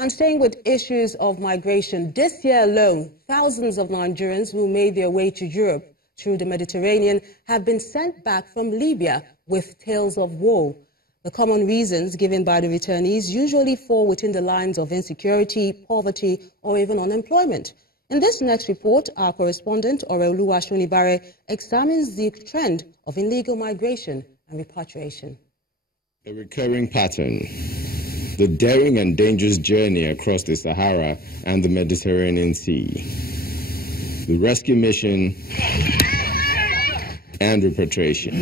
And staying with issues of migration, this year alone, thousands of Nigerians who made their way to Europe through the Mediterranean have been sent back from Libya with tales of woe. The common reasons given by the returnees usually fall within the lines of insecurity, poverty, or even unemployment. In this next report, our correspondent, Oluwa Shonibare, examines the trend of illegal migration and repatriation. A recurring pattern. The daring and dangerous journey across the Sahara and the Mediterranean Sea. The rescue mission and repatriation.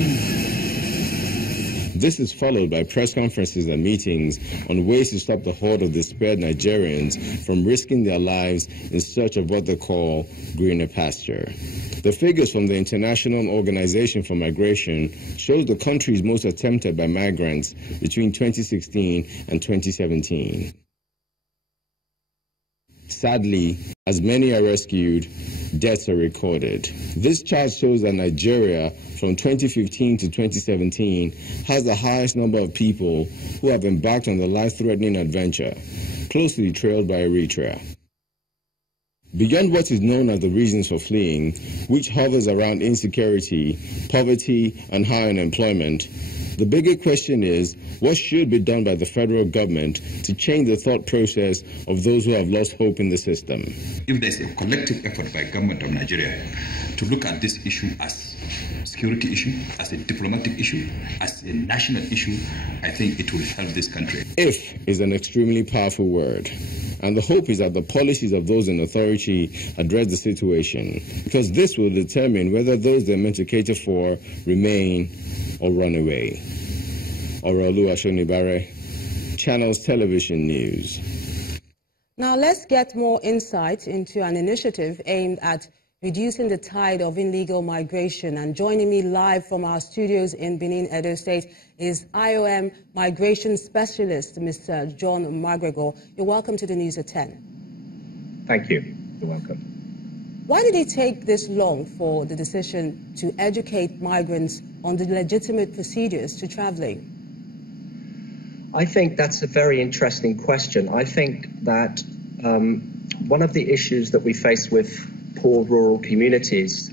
This is followed by press conferences and meetings on ways to stop the horde of despaired Nigerians from risking their lives in search of what they call greener pasture. The figures from the International Organization for Migration show the countries most attempted by migrants between 2016 and 2017. Sadly, as many are rescued, deaths are recorded. This chart shows that Nigeria, from 2015 to 2017, has the highest number of people who have embarked on the life-threatening adventure, closely trailed by Eritrea. Beyond what is known as the reasons for fleeing, which hovers around insecurity, poverty, and high unemployment, the bigger question is, what should be done by the federal government to change the thought process of those who have lost hope in the system? If there's a collective effort by government of Nigeria to look at this issue as a security issue, as a diplomatic issue, as a national issue, I think it will help this country. If is an extremely powerful word. And the hope is that the policies of those in authority address the situation, because this will determine whether those they're meant to cater for remain or run away. Oluwa Shonibare, Channels Television News. Now let's get more insight into an initiative aimed at reducing the tide of illegal migration. And joining me live from our studios in Benin, Edo State, is IOM Migration Specialist, Mr. John McGregor. You're welcome to the News at 10. Thank you. You're welcome. Why did it take this long for the decision to educate migrants on the legitimate procedures to traveling? I think that's a very interesting question. I think that one of the issues that we face with poor rural communities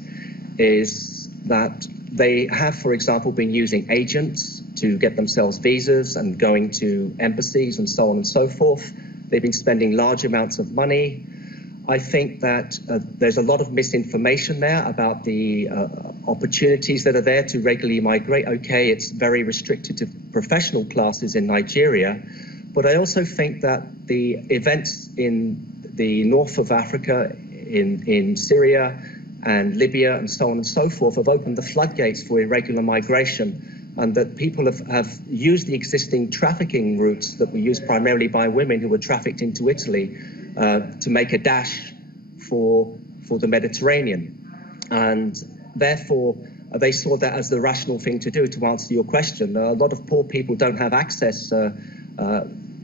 is that they have, for example, been using agents to get themselves visas and going to embassies and so on and so forth. They've been spending large amounts of money. I think that there's a lot of misinformation there about the opportunities that are there to regularly migrate. Okay, it's very restricted to professional classes in Nigeria, but I also think that the events in the north of Africa, in Syria and Libya and so on and so forth, have opened the floodgates for irregular migration, and that people have used the existing trafficking routes that were used primarily by women who were trafficked into Italy to make a dash for the Mediterranean. And therefore, they saw that as the rational thing to do, to answer your question. A lot of poor people don't have access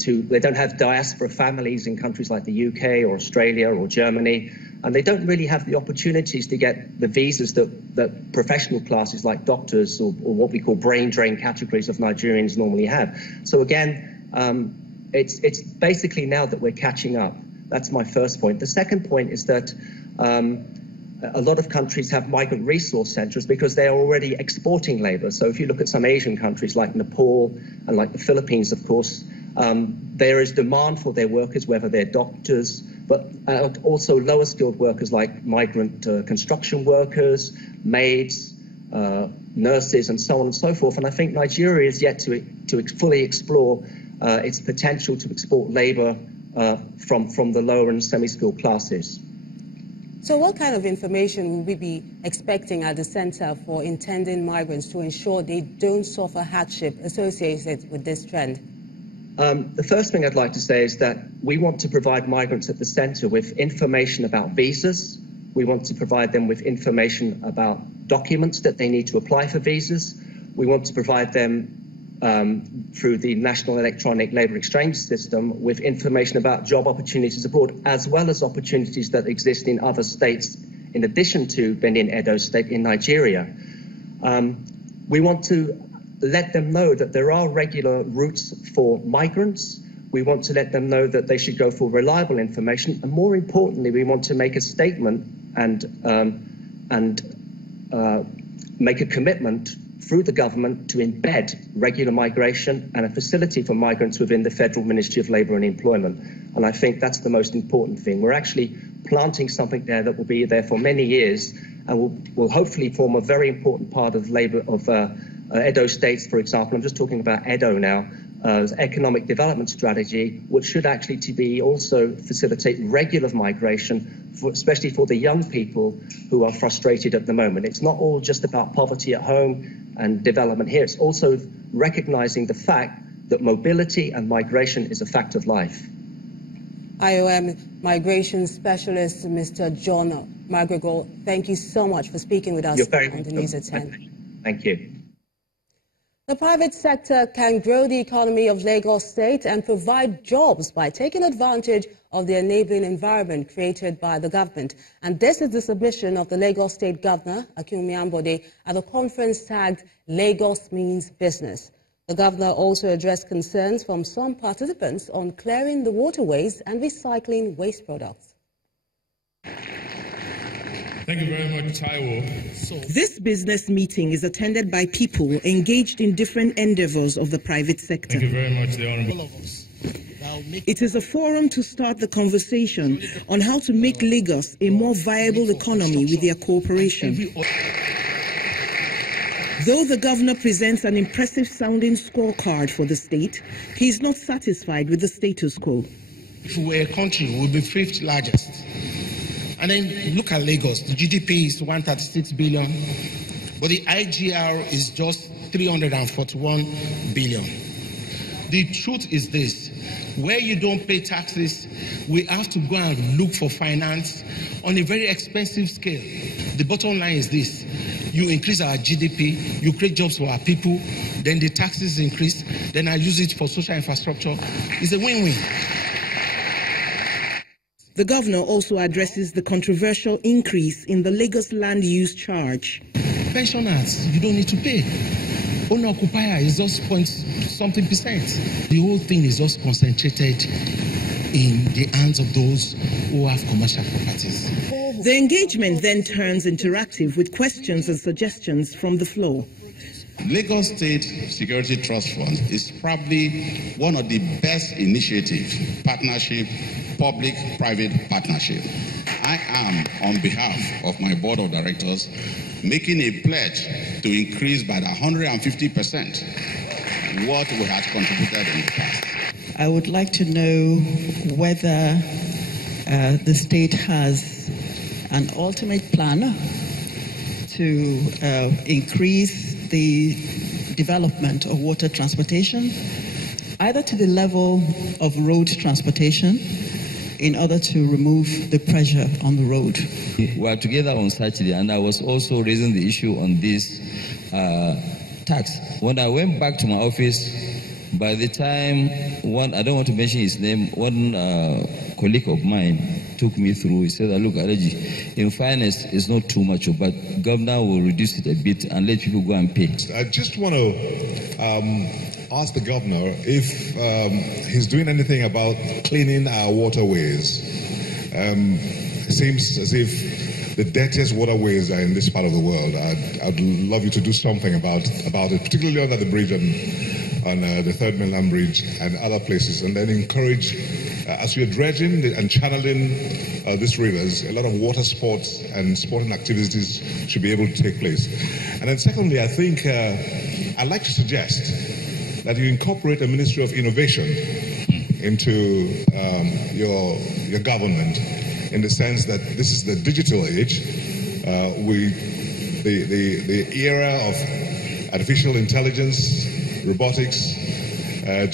they don't have diaspora families in countries like the UK or Australia or Germany, and they don't really have the opportunities to get the visas that professional classes like doctors or what we call brain drain categories of Nigerians normally have. So again, it's basically now that we're catching up. That's my first point. The second point is that a lot of countries have migrant resource centres because they're already exporting labour. So if you look at some Asian countries like Nepal and like the Philippines, of course, there is demand for their workers, whether they're doctors, but also lower skilled workers like migrant construction workers, maids, nurses, and so on and so forth. And I think Nigeria is yet to fully explore its potential to export labour from the lower and semi-skilled classes. So what kind of information will we be expecting at the Centre for Intending Migrants to ensure they don't suffer hardship associated with this trend? The first thing I'd like to say is that we want to provide migrants at the centre with information about visas. We want to provide them with information about documents that they need to apply for visas. We want to provide them through the National Electronic Labour Exchange System with information about job opportunities abroad, as well as opportunities that exist in other states in addition to Benin Edo State in Nigeria. We want to let them know that there are regular routes for migrants. we want to let them know that they should go for reliable information, and more importantly, we want to make a statement and make a commitment through the government to embed regular migration and a facility for migrants within the Federal Ministry of Labour and Employment. And I think that's the most important thing. We're actually planting something there that will be there for many years and will hopefully form a very important part of labour of Edo states, for example. I'm just talking about Edo now. Economic development strategy, which should actually to be also facilitate regular migration, especially for the young people who are frustrated at the moment. It's not all just about poverty at home and development here. It's also recognizing the fact that mobility and migration is a fact of life. IOM Migration Specialist, Mr. John McGregor, thank you so much for speaking with us on the News at 10. Thank you. The private sector can grow the economy of Lagos State and provide jobs by taking advantage of the enabling environment created by the government. And this is the submission of the Lagos State Governor, Akinwumi Ambode, at a conference tagged Lagos Means Business. The governor also addressed concerns from some participants on clearing the waterways and recycling waste products. Thank you very much, Taiwo. This business meeting is attended by people engaged in different endeavors of the private sector. Thank you very much, the Honorable. It is a forum to start the conversation on how to make Lagos a more viable economy with their cooperation. Though the governor presents an impressive-sounding scorecard for the state, he is not satisfied with the status quo. If we were a country, we would be 5th largest. And then look at Lagos. The GDP is 136 billion, but the IGR is just 341 billion. The truth is this: where you don't pay taxes, we have to go and look for finance on a very expensive scale. The bottom line is this: you increase our GDP, you create jobs for our people, then the taxes increase, then I use it for social infrastructure. It's a win-win. The governor also addresses the controversial increase in the Lagos land use charge. Pensioners, you don't need to pay. Owner-occupier is just something percent. The whole thing is just concentrated in the hands of those who have commercial properties. The engagement then turns interactive with questions and suggestions from the floor. Lagos State Security Trust Fund is probably one of the best initiatives, partnership, public-private partnership. I am, on behalf of my board of directors, making a pledge to increase by 150% what we had contributed in the past. I would like to know whether the state has an ultimate plan to increase the development of water transportation, either to the level of road transportation, in order to remove the pressure on the road. We are together on Saturday, and I was also raising the issue on this tax. When I went back to my office, by the time I don't want to mention his name, one colleague of mine took me through. He said, look, Alaji, in fairness, it's not too much, but governor will reduce it a bit and let people go and pay. I just want to ask the governor if he's doing anything about cleaning our waterways. It seems as if the dirtiest waterways are in this part of the world. I'd love you to do something about it, particularly under the bridge on the Third Mainland Bridge and other places, and then encourage, as you're dredging and channeling these rivers, a lot of water sports and sporting activities should be able to take place. And then secondly, I think I'd like to suggest that you incorporate a Ministry of Innovation into your government, in the sense that this is the digital age. The era of artificial intelligence, robotics,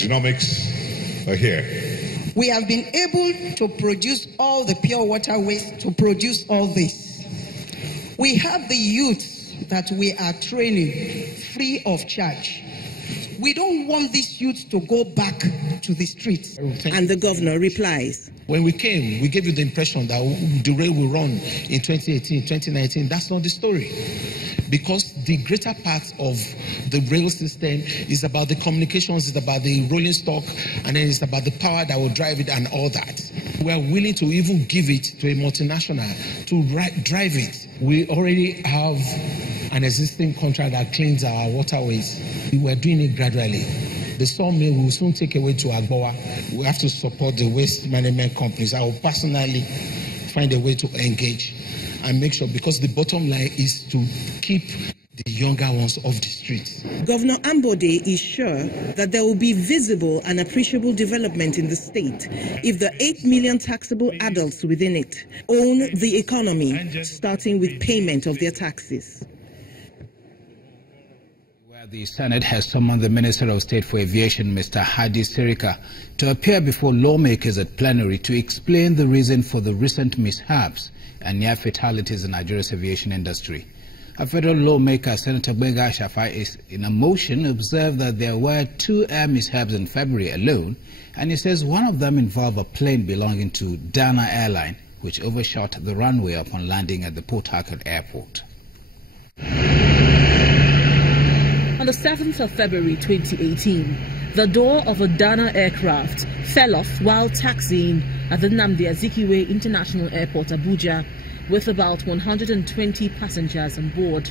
genomics are here. We have been able to produce all the pure water waste, to produce all this. We have the youth that we are training free of charge. We don't want these youths to go back to the streets. And the governor replies. When we came, we gave you the impression that the rail will run in 2018, 2019. That's not the story. Because the greater part of the rail system is about the communications, it's about the rolling stock, and then it's about the power that will drive it and all that. We are willing to even give it to a multinational to drive it. We already have an existing contract that cleans our waterways. We are doing it gradually. The sawmill will soon take away to Agbowa. We have to support the waste management companies. I will personally find a way to engage and make sure, because the bottom line is to keep the younger ones off the streets. Governor Ambode is sure that there will be visible and appreciable development in the state if the 8 million taxable adults within it own the economy, starting with payment of their taxes. The Senate has summoned the Minister of State for Aviation, Mr. Hadi Sirika, to appear before lawmakers at plenary to explain the reason for the recent mishaps and near fatalities in Nigeria's aviation industry. A federal lawmaker, Senator Gbenga Shafa, is in a motion observed that there were 2 air mishaps in February alone, and he says one of them involved a plane belonging to Dana Airline, which overshot the runway upon landing at the Port Harcourt airport. On the 7th of February 2018, the door of a Dana aircraft fell off while taxiing at the Nnamdi Azikiwe International Airport, Abuja, with about 120 passengers on board.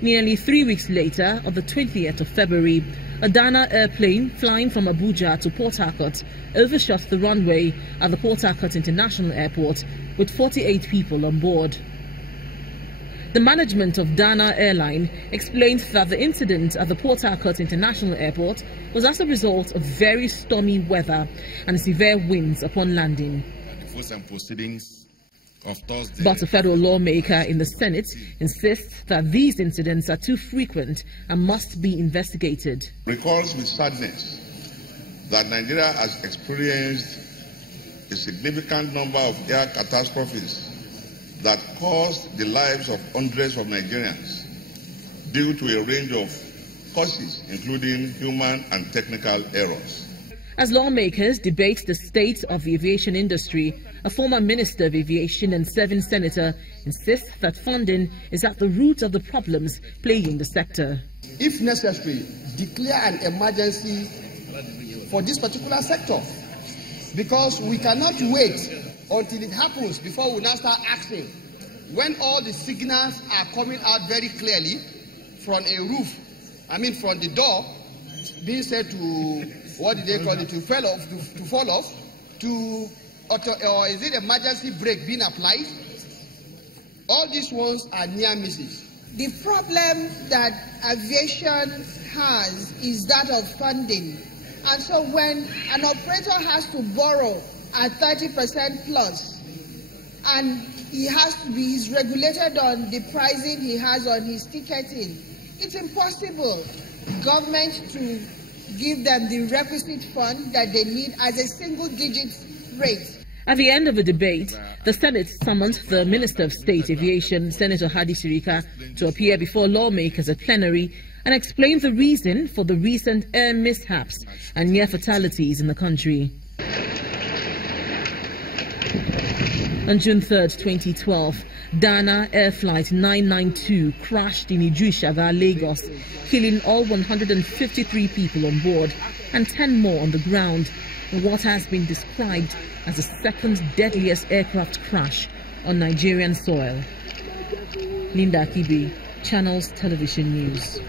Nearly 3 weeks later, on the 20th of February, a Dana airplane flying from Abuja to Port Harcourt overshot the runway at the Port Harcourt International Airport with 48 people on board. The management of Dana Airline explained that the incident at the Port Harcourt International Airport was as a result of very stormy weather and severe winds upon landing. But a federal lawmaker in the Senate insists that these incidents are too frequent and must be investigated. Recalls with sadness that Nigeria has experienced a significant number of air catastrophes that caused the lives of hundreds of Nigerians due to a range of causes, including human and technical errors. As lawmakers debate the state of the aviation industry, a former Minister of Aviation and serving senator insists that funding is at the root of the problems plaguing the sector. If necessary, declare an emergency for this particular sector, because we cannot wait until it happens before we now start acting. When all the signals are coming out very clearly from a roof, from the door, being said to, what did they call it, to fall off, or is it emergency brake being applied? All these ones are near misses. The problem that aviation has is that of funding. And so when an operator has to borrow at 30% plus, and he's regulated on the pricing he has on his ticketing, it's impossible government to give them the requisite fund that they need as a single-digit rate. At the end of the debate, the Senate summoned the Minister of State Aviation, Senator Hadi Sirika, to appear before lawmakers at plenary and explain the reason for the recent air mishaps and near fatalities in the country. On June 3, 2012, Dana Air Flight 992 crashed in Iju-Ishaga, Lagos, killing all 153 people on board and 10 more on the ground in what has been described as the second deadliest aircraft crash on Nigerian soil. Linda Akibi, Channels Television News.